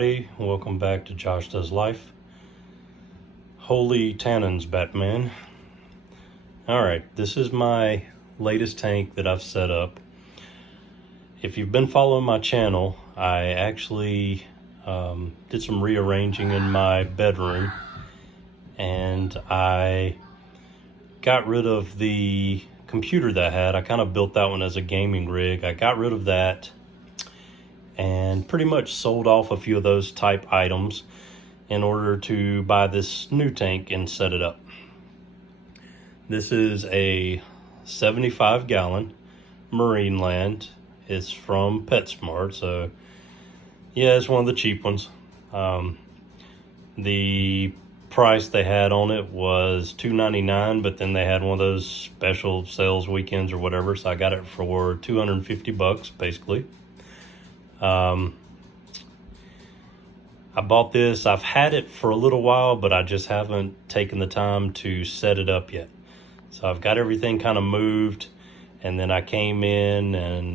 everybody. Welcome back to Josh Does Life. Holy tannins, Batman. Alright, this is my latest tank that I've set up. If you've been following my channel, I actually did some rearranging in my bedroom, and I got rid of the computer that I had. I kind of built that one as a gaming rig. I got rid of that and pretty much sold off a few of those type items in order to buy this new tank and set it up. This is a 75-gallon Marineland. It's from PetSmart, so yeah, it's one of the cheap ones. The price they had on it was $2.99, but then they had one of those special sales weekends or whatever, so I got it for $250 basically. I bought this. I've had it for a little while, but I just haven't taken the time to set it up yet. So I've got everything kind of moved, and then I came in and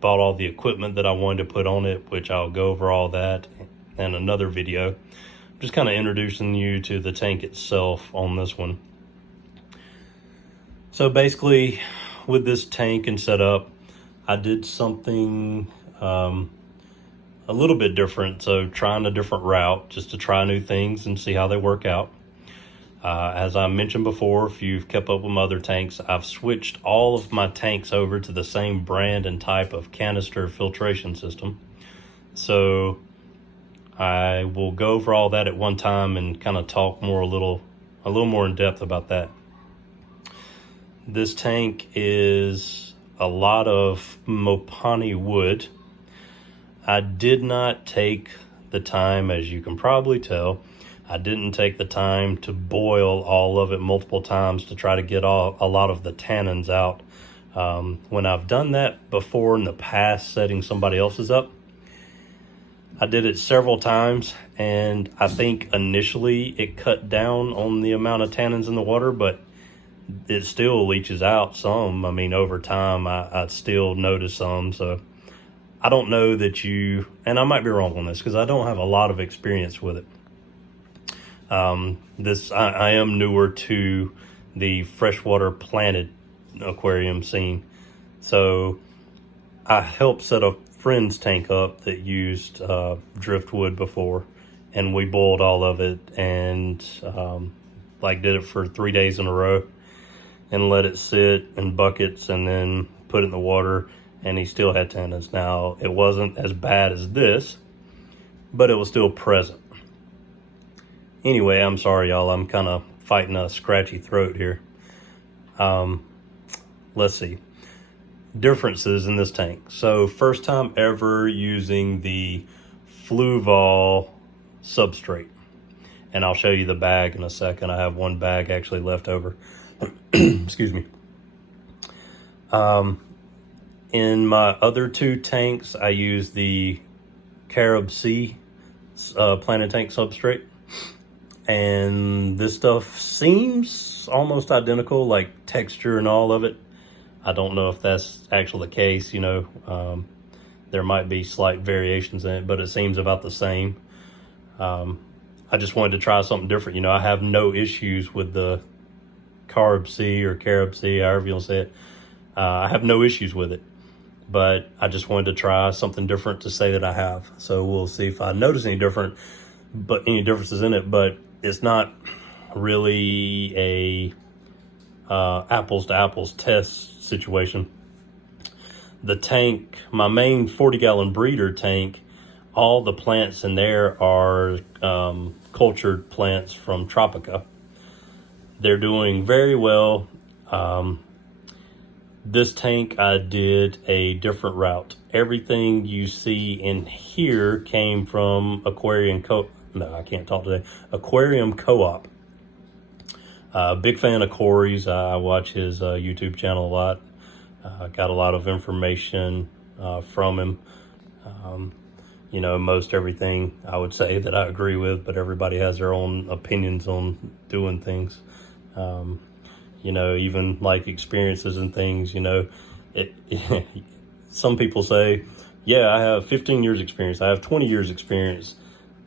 bought all the equipment that I wanted to put on it, which I'll go over all that in another video. I'm just kind of introducing you to the tank itself on this one. So basically, with this tank and setup, I did something a little bit different. So trying a different route just to try new things and see how they work out. As I mentioned before, if you've kept up with my other tanks, I've switched all of my tanks over to the same brand and type of canister filtration system. So I will go over all that at one time and kind of talk more a little more in depth about that. This tank is a lot of Mopani wood. I did not take the time, as you can probably tell, I didn't take the time to boil all of it multiple times to try to get a lot of the tannins out. When I've done that before in the past, setting somebody else's up, I did it several times, and I think initially it cut down on the amount of tannins in the water, but it still leaches out some. I mean, over time, I still notice some, so I don't know that and I might be wrong on this because I don't have a lot of experience with it. I am newer to the freshwater planted aquarium scene. So I helped set a friend's tank up that used driftwood before, and we boiled all of it and did it for 3 days in a row and let it sit in buckets and then put it in the water, and he still had tannins. Now, it wasn't as bad as this, but it was still present. Anyway, I'm sorry, y'all. I'm kind of fighting a scratchy throat here. Let's see. Differences in this tank. So, first time ever using the Fluval substrate. And I'll show you the bag in a second. I have one bag actually left over. Excuse me. In my other two tanks, I use the Carib Sea planted tank substrate. And this stuff seems almost identical, like texture and all of it. I don't know if that's actually the case, there might be slight variations in it, but it seems about the same. I just wanted to try something different. I have no issues with the Carib Sea, however you'll say it. I have no issues with it, but I just wanted to try something different to say that I have. So we'll see if I notice any differences in it, but it's not really a apples to apples test situation. The tank, my main 40-gallon breeder tank, all the plants in there are cultured plants from Tropica. They're doing very well. This tank, I did a different route. Everything you see in here came from Aquarium Co-op. Big fan of Corey's. I watch his YouTube channel a lot. Got a lot of information from him. Most everything I would say that I agree with, but everybody has their own opinions on doing things. Even like experiences and things, some people say yeah, I have 15 years experience. I have 20 years experience.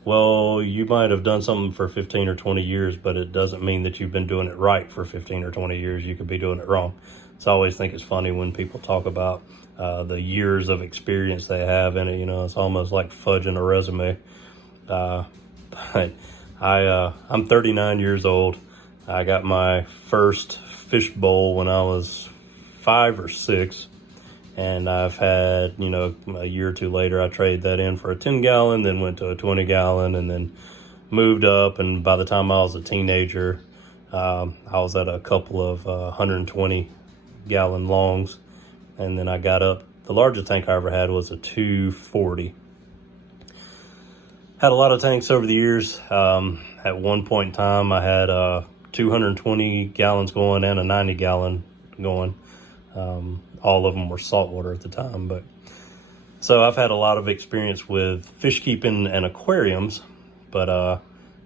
Well, you might have done something for 15 or 20 years, but it doesn't mean that you've been doing it right for 15 or 20 years. You could be doing it wrong. So I always think it's funny when people talk about the years of experience they have in it. You know, it's almost like fudging a resume. But I'm 39 years old. I got my first fish bowl when I was 5 or 6. And I've had, you know, a year or two later, I traded that in for a 10-gallon, then went to a 20-gallon, and then moved up. And by the time I was a teenager, I was at a couple of 120-gallon longs. And then I got up. The largest tank I ever had was a 240. Had a lot of tanks over the years. At one point in time, I had 220 gallons going and a 90-gallon going. All of them were saltwater at the time, but so I've had a lot of experience with fish keeping and aquariums, but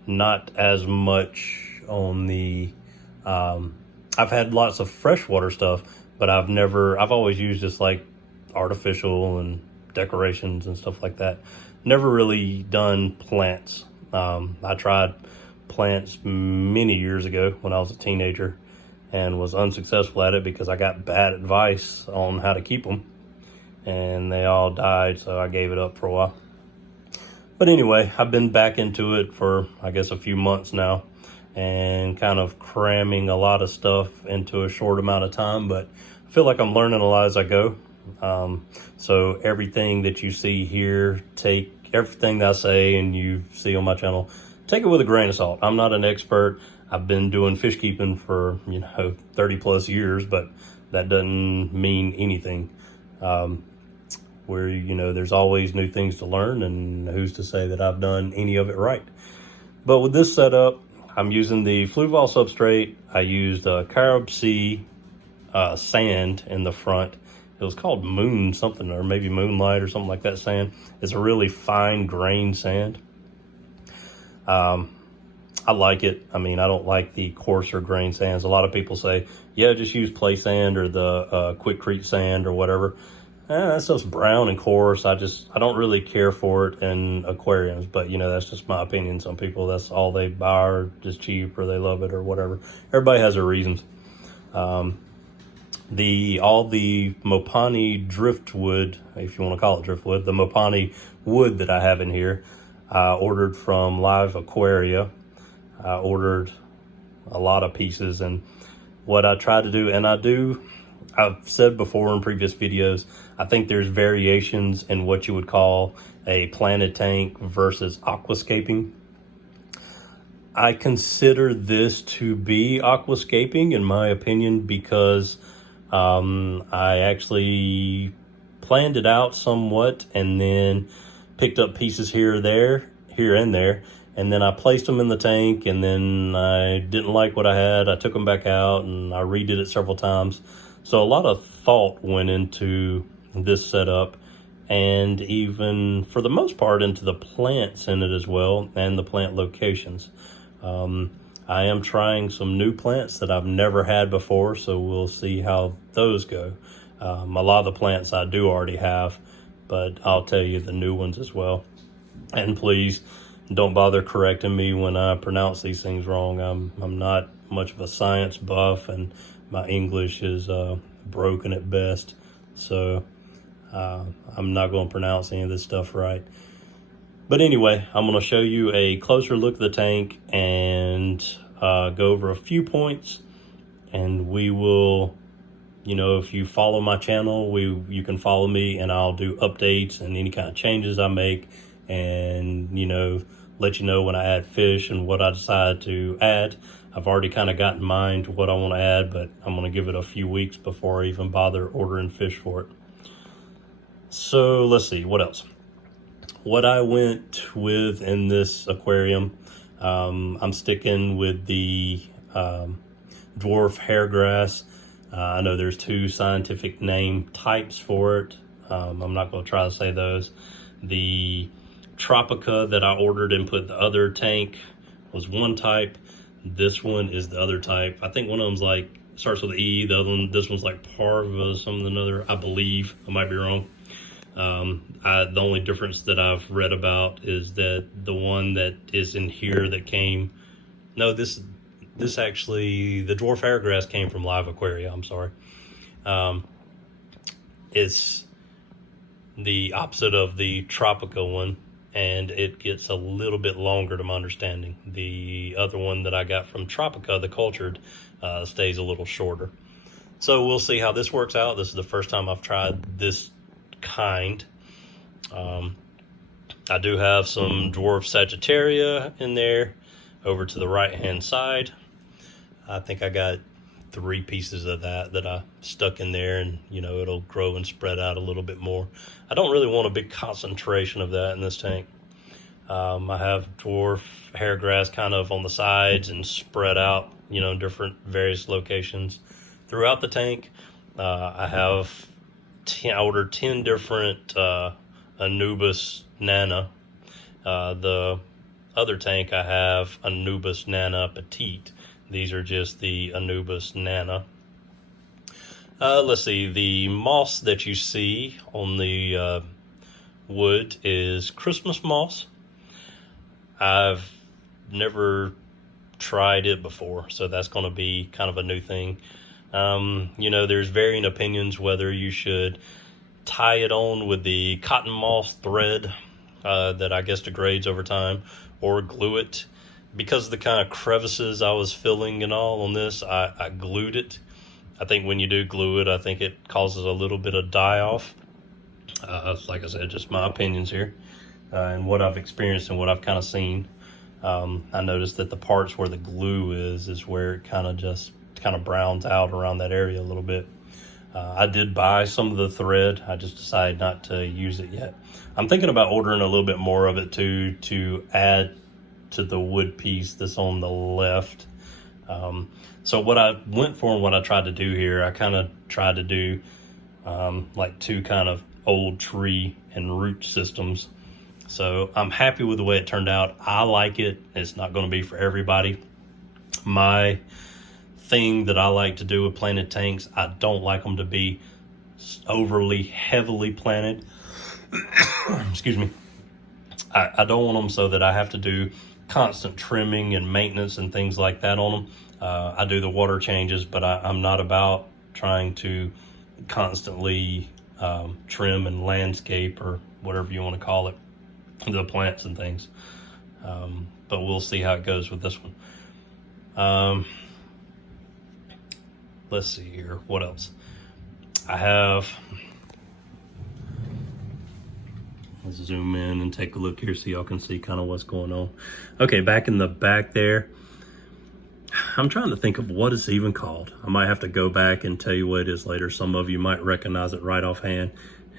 not as much on the. I've had lots of freshwater stuff, but I've always used just like artificial and decorations and stuff like that. Never really done plants. I tried plants many years ago when I was a teenager, and was unsuccessful at it because I got bad advice on how to keep them, and they all died, so I gave it up for a while. But anyway, I've been back into it for, I guess, a few months now, and kind of cramming a lot of stuff into a short amount of time, but I feel like I'm learning a lot as I go. So everything that you see here, take everything that I say and you see on my channel, take it with a grain of salt. I'm not an expert. I've been doing fish keeping for, 30 plus years, but that doesn't mean anything. There's always new things to learn, and who's to say that I've done any of it right. But with this setup, I'm using the Fluval substrate. I used Carib Sea sand in the front. It was called Moon something, or maybe Moonlight or something like that sand. It's a really fine grained sand. I like it. I mean, I don't like the coarser grain sands. A lot of people say, yeah, just use play sand or the Quickcrete sand or whatever. That stuff's brown and coarse. I don't really care for it in aquariums, but that's just my opinion. Some people, that's all they buy, or just cheap, or they love it or whatever. Everybody has their reasons. All the Mopani driftwood, if you want to call it driftwood, the Mopani wood that I have in here, I ordered from Live Aquaria. I ordered a lot of pieces, and what I try to do, and I've said before in previous videos, I think there's variations in what you would call a planted tank versus aquascaping. I consider this to be aquascaping, in my opinion, because I actually planned it out somewhat and then picked up pieces here and there, and then I placed them in the tank, and then I didn't like what I had. I took them back out and I redid it several times. So a lot of thought went into this setup, and even for the most part into the plants in it as well, and the plant locations. I am trying some new plants that I've never had before, so we'll see how those go. A lot of the plants I do already have, but I'll tell you the new ones as well. And please don't bother correcting me when I pronounce these things wrong. I'm not much of a science buff, and my English is broken at best, so I'm not going to pronounce any of this stuff right. But anyway, I'm going to show you a closer look at the tank and go over a few points, and we will, if you follow my channel, you can follow me, and I'll do updates and any kind of changes I make, and let you know when I add fish and what I decide to add. I've already kind of got in mind what I want to add, but I'm going to give it a few weeks before I even bother ordering fish for it. So let's see, what else? What I went with in this aquarium, I'm sticking with the dwarf hairgrass. I know there's 2 scientific name types for it. I'm not going to try to say those. The Tropica that I ordered and put the other tank was one type. This one is the other type. I think one of them's starts with E. The other one, this one's like Parva, something or another, I believe. I might be wrong. The only difference that I've read about is that the one that is in here that came, no, this actually, the dwarf hairgrass came from Live Aquaria, I'm sorry. It's the opposite of the Tropica one, and it gets a little bit longer to my understanding. The other one that I got from Tropica, the cultured, stays a little shorter. So we'll see how this works out. This is the first time I've tried this kind. I do have some dwarf Sagittaria in there over to the right hand side. I think I got 3 pieces of that I stuck in there, and it'll grow and spread out a little bit more. I don't really want a big concentration of that in this tank. I have dwarf hairgrass kind of on the sides and spread out, different various locations throughout the tank. I ordered 10 different Anubis Nana. The other tank I have Anubis Nana Petite. These are just the Anubis Nana. Let's see, the moss that you see on the wood is Christmas moss. I've never tried it before, so that's going to be kind of a new thing. There's varying opinions whether you should tie it on with the cotton moss thread that I guess degrades over time, or glue it. Because of the kind of crevices I was filling and all on this, I glued it. I think when you do glue it, I think it causes a little bit of die-off. Like I said, just my opinions here, and what I've experienced and what I've kind of seen. I noticed that the parts where the glue is where it kind of browns out around that area a little bit. I did buy some of the thread. I just decided not to use it yet. I'm thinking about ordering a little bit more of it too, to add to the wood piece that's on the left. So what I went for and what I tried to do here, I kind of tried to do like 2 kind of old tree and root systems. So I'm happy with the way it turned out. I like it. It's not going to be for everybody. My thing that I like to do with planted tanks, I don't like them to be overly heavily planted. Excuse me. I don't want them so that I have to do constant trimming and maintenance and things like that on them. I do the water changes, but I'm not about trying to constantly trim and landscape, or whatever you want to call it, the plants and things. But we'll see how it goes with this one. Let's see here. What else? I have... Let's zoom in and take a look here so y'all can see kind of what's going on. Okay, back in the back there, I'm trying to think of what it's even called. I might have to go back and tell you what it is later. Some of you might recognize it right offhand.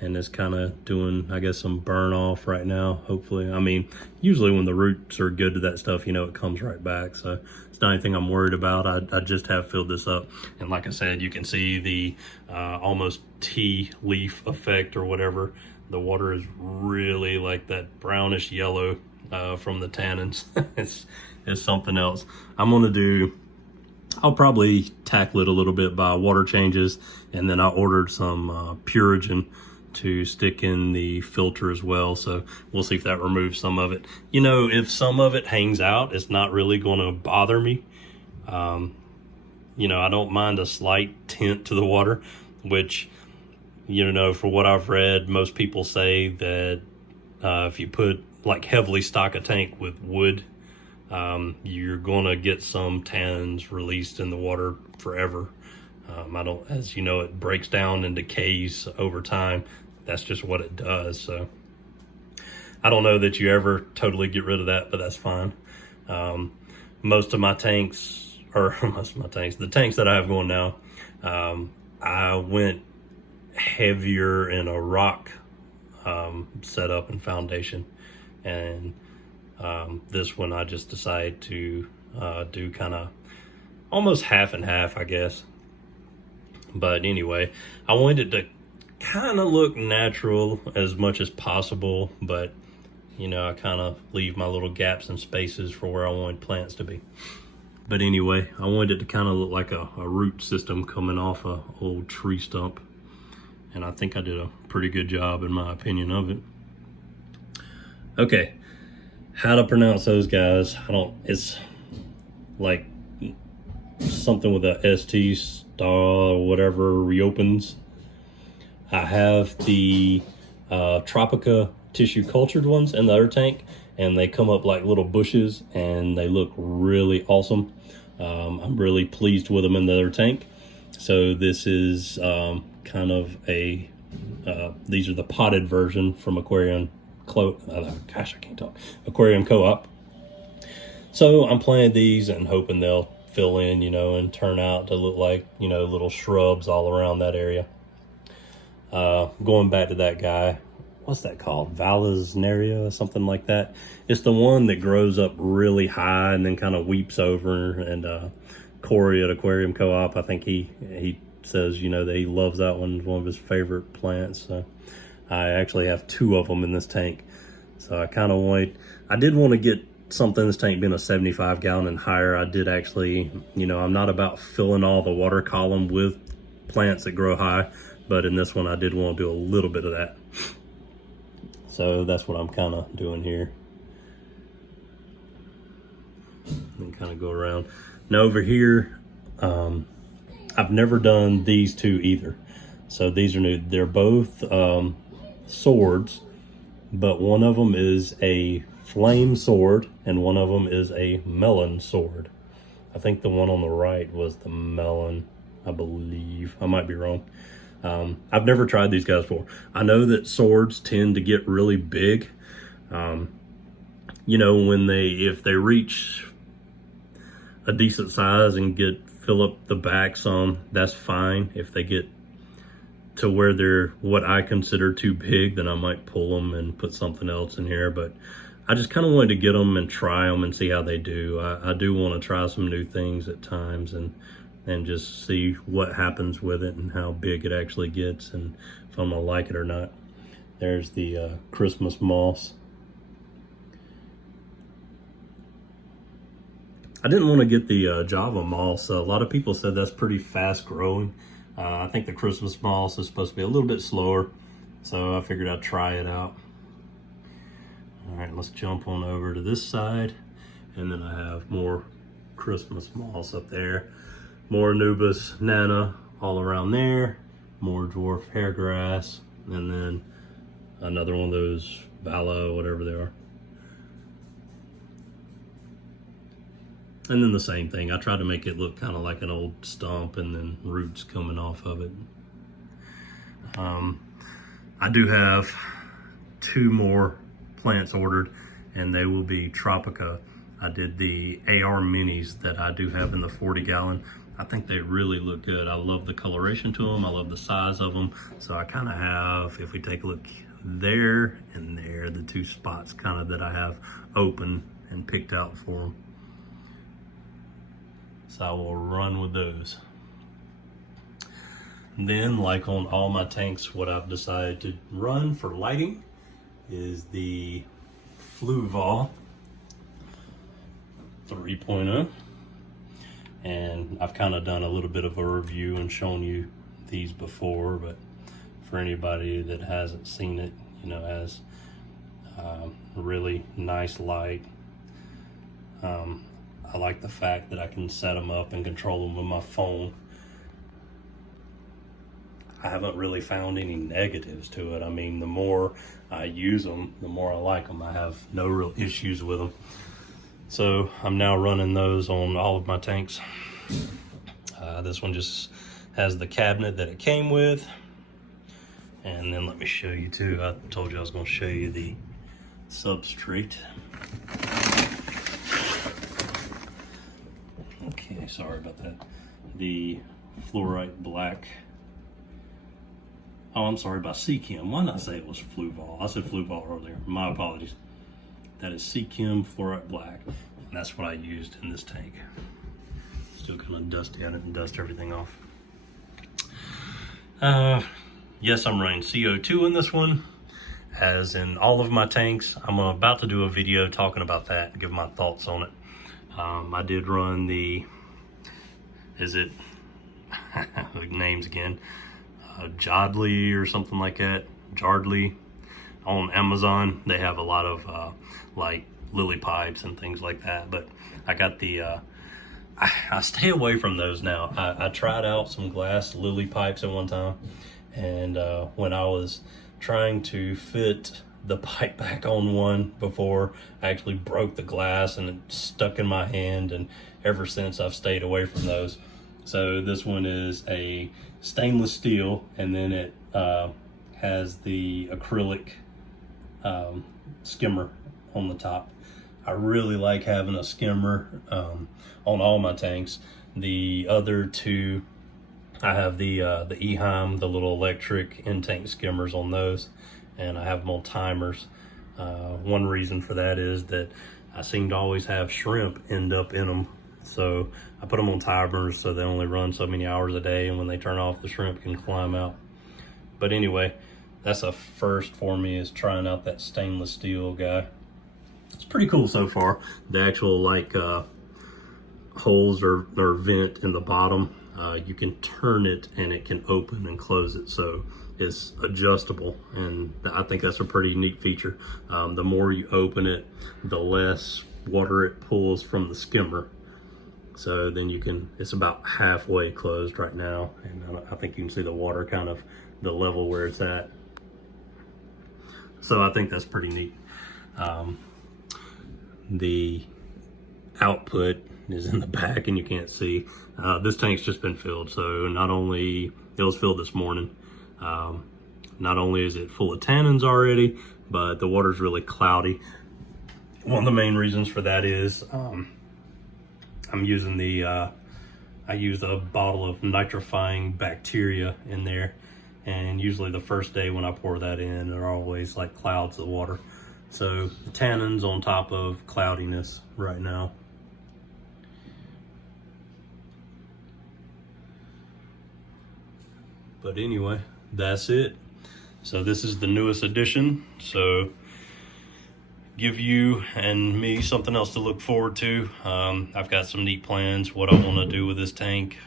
And it's kind of doing, I guess, some burn off right now, hopefully. I mean, usually when the roots are good to that stuff, it comes right back. So it's not anything I'm worried about. I just have filled this up. And like I said, you can see the almost tea leaf effect or whatever. The water is really like that brownish yellow from the tannins. It's something else. I'll probably tackle it a little bit by water changes. And then I ordered some Purigen to stick in the filter as well, so we'll see if that removes some of it. If some of it hangs out, it's not really going to bother me. I don't mind a slight tint to the water, which, for what I've read, most people say that if you put like heavily stock a tank with wood, you're going to get some tannins released in the water forever. As you know, it breaks down and decays over time. That's just what it does. So I don't know that you ever totally get rid of that, but that's fine. Most of my tanks, the tanks that I have going now, I went heavier in a rock setup and foundation. And this one I just decided to do kind of almost half and half, I guess. But anyway, I wanted it to kind of look natural as much as possible, but I kind of leave my little gaps and spaces for where I wanted plants to be. But anyway, I wanted it to kind of look like a root system coming off a old tree stump. and I think I did a pretty good job in my opinion of it. Okay, how to pronounce those guys? It's like something with a ST star or whatever reopens. I have the Tropica tissue cultured ones in the other tank, and they come up like little bushes and they look really awesome. I'm really pleased with them in the other tank. So this is kind of a these are the potted version from Aquarium Aquarium Co-op. So I'm planting these and hoping they'll fill in, and turn out to look like, little shrubs all around that area. Going back to that guy, what's that called? Vallisneria, something like that. It's the one that grows up really high and then kind of weeps over. And Corey at Aquarium Co-op, I think he says, that he loves that one. It's one of his favorite plants. So I actually have 2 of them in this tank. So I did want to get something in this tank being a 75 gallon and higher. I did actually, I'm not about filling all the water column with plants that grow high, but in this one I did want to do a little bit of that. So that's what I'm kind of doing here. And kind of go around. Now over here, I've never done these 2 either. So these are new. They're both swords, but one of them is a flame sword and one of them is a melon sword. I think the one on the right was the melon, I believe. I might be wrong. I've never tried these guys before. I know that swords tend to get really big. If they reach a decent size and fill up the back some, that's fine. If they get to where they're what I consider too big, then I might pull them and put something else in here. But I just kind of wanted to get them and try them and see how they do. I do want to try some new things at times and just see what happens with it and how big it actually gets and if I'm gonna like it or not. There's the Christmas moss. I didn't want to get the Java moss. A lot of people said that's pretty fast growing. I think the Christmas moss is supposed to be a little bit slower, so I figured I'd try it out. All right, let's jump on over to this side, and then I have more Christmas moss up there. More Nubus nana all around there, more dwarf hairgrass, and then another one of those Vala, whatever they are. And then the same thing, I tried to make it look kind of like an old stump and then roots coming off of it. I do have 2 more plants ordered, and they will be Tropica. I did the AR minis that I do have in the 40 gallon. I think they really look good. I love the coloration to them. I love the size of them. So I kind of have, if we take a look there and there, the 2 spots kind of that I have open and picked out for them. So I will run with those. Then, like on all my tanks, what I've decided to run for lighting is the Fluval 3.0. And I've kind of done a little bit of a review and shown you these before, but for anybody that hasn't seen it, has a really nice light. I like the fact that I can set them up and control them with my phone. I haven't really found any negatives to it. I mean, the more I use them, the more I like them. I have no real issues with them. So I'm now running those on all of my tanks. This one just has the cabinet that it came with. And then let me show you too. I told you I was going to show you the substrate. Okay, sorry about that. The fluorite black. Oh, I'm sorry about Seachem. Why not say it was Fluval? I said Fluval earlier. My apologies. That is Seachem fluorite black. And that's what I used in this tank. Still kind of dusty on it and dust everything off. Yes, I'm running CO2 in this one. As in all of my tanks, I'm about to do a video talking about that and give my thoughts on it. I did run the, names again, Jodley or something like that. Jardley. On Amazon, they have a lot of like lily pipes and things like that. But I got the, I stay away from those now. I tried out some glass lily pipes at one time. And when I was trying to fit the pipe back on one before, I actually broke the glass and it stuck in my hand. And ever since, I've stayed away from those. So this one is a stainless steel, and then it has the acrylic skimmer on the top. I really like having a skimmer on all my tanks. The other two, I have the Eheim, the little electric in-tank skimmers on those, and I have them on timers. One reason for that is that I seem to always have shrimp end up in them, so I put them on timers so they only run so many hours a day, and when they turn off, the shrimp can climb out. But anyway, that's a first for me, is trying out that stainless steel guy. It's pretty cool so far. The actual like holes or vent in the bottom, you can turn it and it can open and close it, so it's adjustable, and I think that's a pretty neat feature. The more you open it, the less water it pulls from the skimmer. So then you can, it's about halfway closed right now, and I think you can see the water kind of the level where it's at. So I think that's pretty neat. The output is in the back and you can't see. This tank's just been filled, so not only, it was filled this morning, not only is it full of tannins already, but the water's really cloudy. One of the main reasons for that is I'm using I use a bottle of nitrifying bacteria in there, and usually the first day when I pour that in, there are always like clouds of water. So the tannins on top of cloudiness right now. But anyway, that's it. So this is the newest addition. So give you and me something else to look forward to. I've got some neat plans, what I want to do with this tank.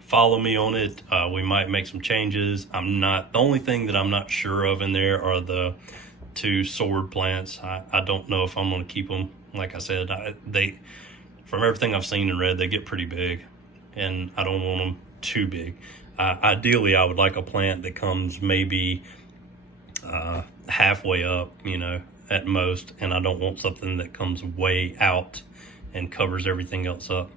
Follow me on it. We might make some changes. The only thing that I'm not sure of in there are the 2 sword plants. I don't know if I'm going to keep them. Like I said, from everything I've seen and read, they get pretty big, and I don't want them too big. Ideally, I would like a plant that comes maybe halfway up, at most, and I don't want something that comes way out and covers everything else up.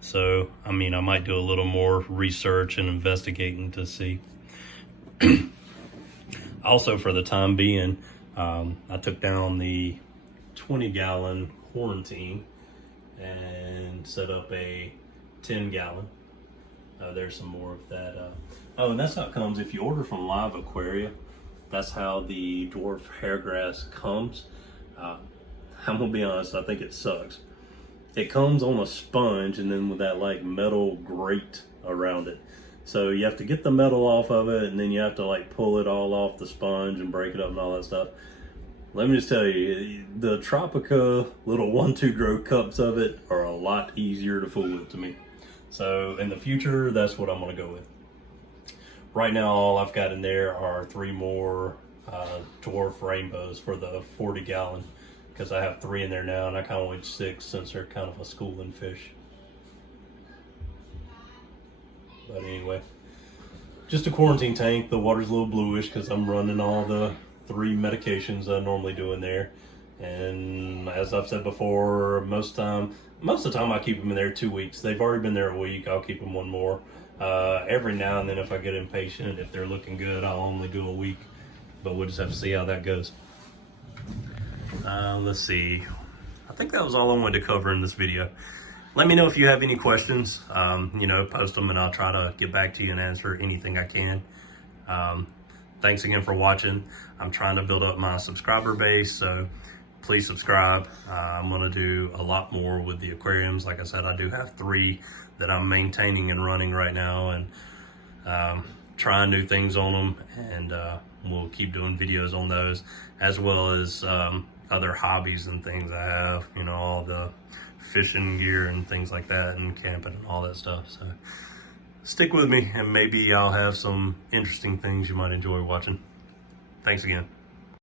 So, I might do a little more research and investigating to see. Also, for the time being, I took down the 20-gallon quarantine and set up a 10-gallon. There's some more of that. And that's how it comes. If you order from Live Aquaria, that's how the dwarf hairgrass comes. I'm gonna be honest, I think it sucks. It comes on a sponge and then with that like metal grate around it. So you have to get the metal off of it, and then you have to like pull it all off the sponge and break it up and all that stuff. Let me just tell you, the Tropica little 1-2 grow cups of it are a lot easier to fool with to me. So in the future, that's what I'm gonna go with. Right now, all I've got in there are 3 more dwarf rainbows for the 40-gallon, because I have 3 in there now, and I kind of want 6 since they're kind of a schooling fish. But anyway, just a quarantine tank. The water's a little bluish because I'm running all the 3 medications I normally do in there. And as I've said before, most of the time I keep them in there 2 weeks. They've already been there a week. I'll keep them 1 more. Every now and then, if I get impatient, if they're looking good, I'll only do a week. But we'll just have to see how that goes. Let's see. I think that was all I wanted to cover in this video. Let me know if you have any questions. Post them and I'll try to get back to you and answer anything I can. Thanks again for watching. I'm trying to build up my subscriber base, so please subscribe. I'm gonna do a lot more with the aquariums. Like I said, I do have 3 that I'm maintaining and running right now, and trying new things on them, and we'll keep doing videos on those, as well as other hobbies and things I have, all the fishing gear and things like that, and camping and all that stuff. So stick with me and maybe I'll have some interesting things you might enjoy watching. Thanks again.